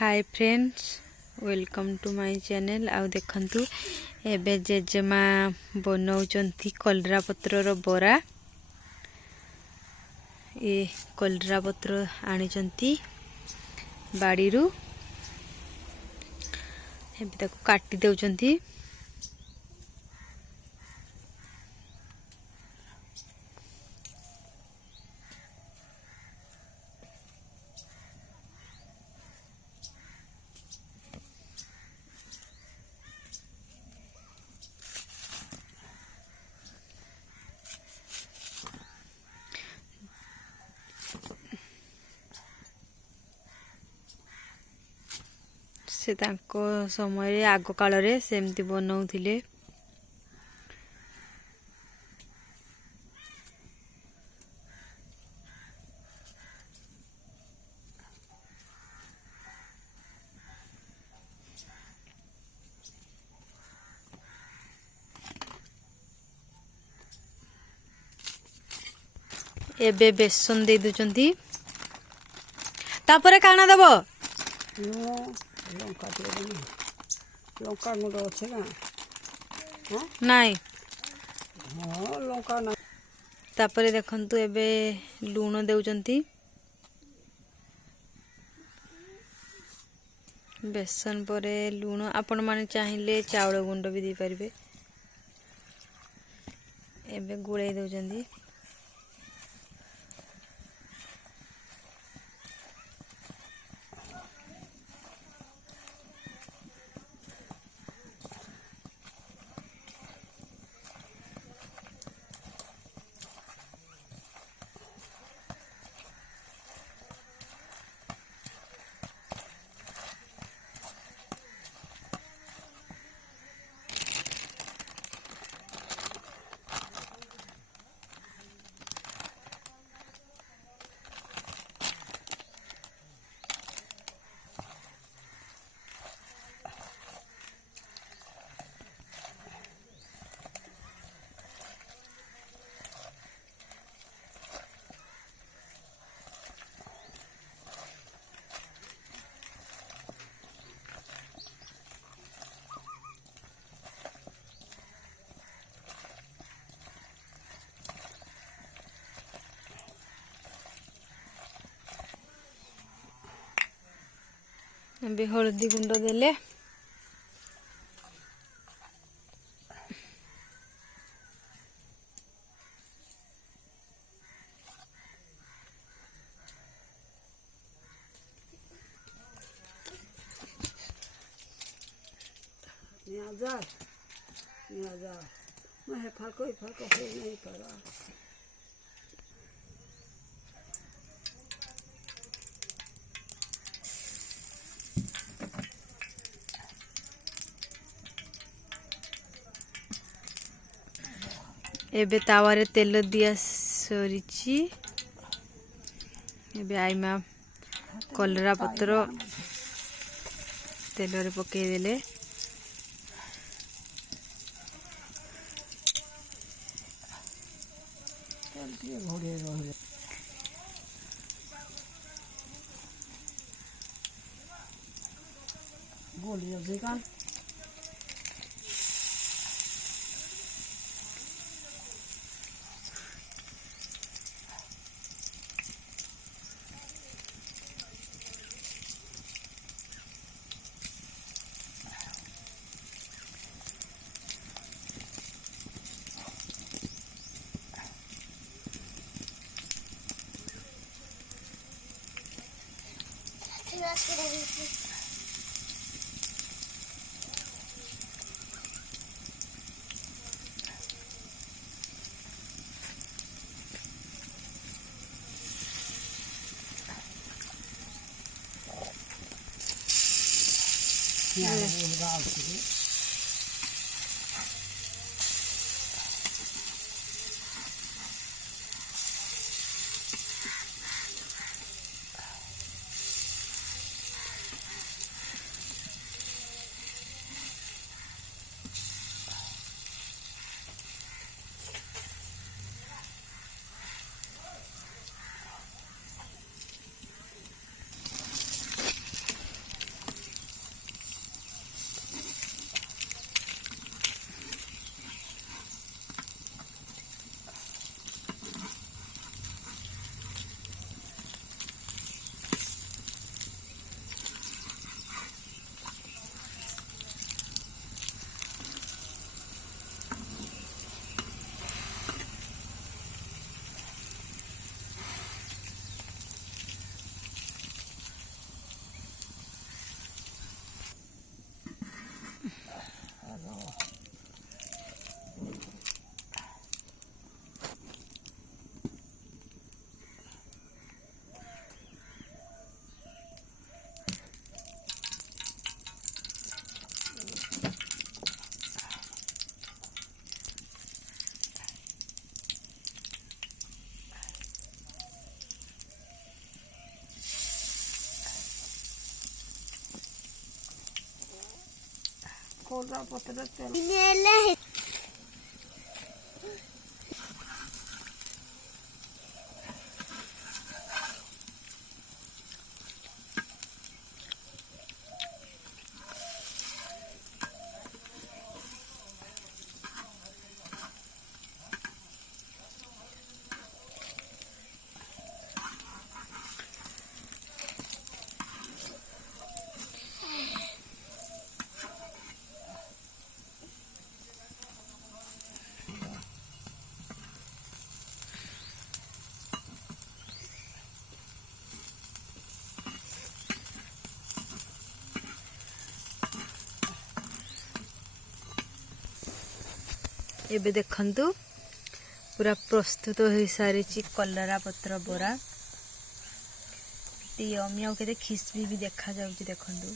Hi friends welcome to my channel. आउ देखंतु एबे जेजेमा बनाउचंती कलरा पत्रर बरा। ए कलरा पत्र आनिचंती बाड़ीरू। एबे ताको काटी देउचंती। से तांको समय आग काल रे सेमती बनाउथिले। एबे बेसन दे दुचंती। तापरे काना दबो लंका गुंड अच्छे ना नाई। हाँ लंका ना तापरे देखंतु एबे लूण देउचंती। बेसन परे लूण आपण माने चाहिए चावल गुंड भी दे पारिबे। एबे गुळै देउचंती। एबे हळदी गुंड देले। नियाजार मैं फलको हो नहीं करा। एबे तावारे तेल दिया सरीची। एबे आईमा कलरा पत्र तेल रे पके देले। घोड़े रहे बोलिए बेकार कोलरा पत्र तेल एबे देखंतु पूरा प्रस्तुत हो सारी कलरा पत्र बरा यमी आ खिस्बी भी देखा जाउची देखंतु।